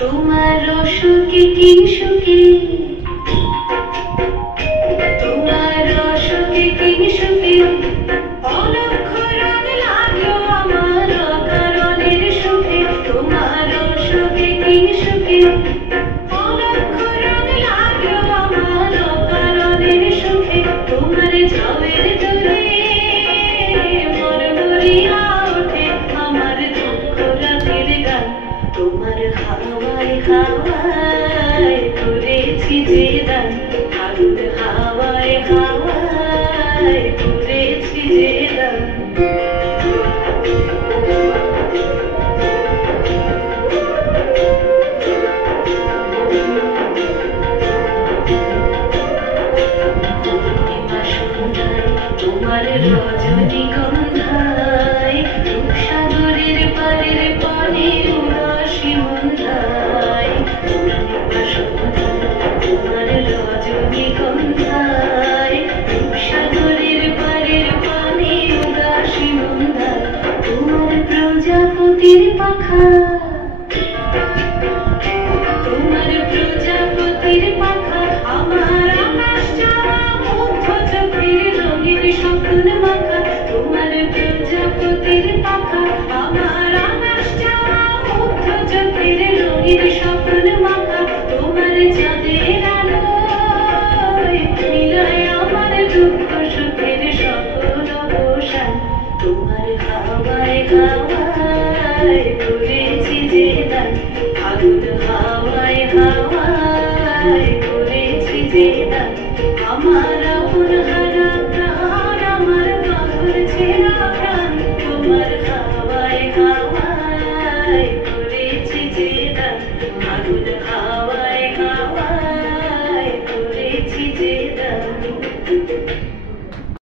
তোমার সুখে কিংসুখে, তোমার সুখে কিংসুখে অলক্ষ রং লাগলো আমার অকারণের সুখে। তোমার সুখে কিংসুখে অলক্ষ রং লাগলো আমার অকারণের সুখে। তোমার ঝাউয়ের দোলে মন ভরিয়া ওঠে আমার দুঃখ রাতের গান। তোমার হাওয়ায় হাওয়ায় করেছি যে দান, আগুন হাওয়ায় হাওয়ায় করেছি যে দান। তোমার রজনীগন্ধায় রূপসাগরের পারের পানে উদাসী মন্ধায়। তোমার রজনীগন্ধায় রূপসাগরের পারের পানে উদাসী মন্ধায়। তোমার প্রজাপতির পাখা, তোমার প্রজাপতির পাখা আমার আকাশ চাওয়া মুগ্ধ চোখের রঙিন স্বপ্ন মাখা। তোমার প্রজাপতির পাখা আমার আকাশ চাওয়া মুগ্ধ চোখের রঙিন স্বপ্ন মাখা। তোমার চাঁদের আলোয় মিলায় আমার দুঃখ সুখের সকল অবসান। তোমার হাওয়ায় হাওয়ায়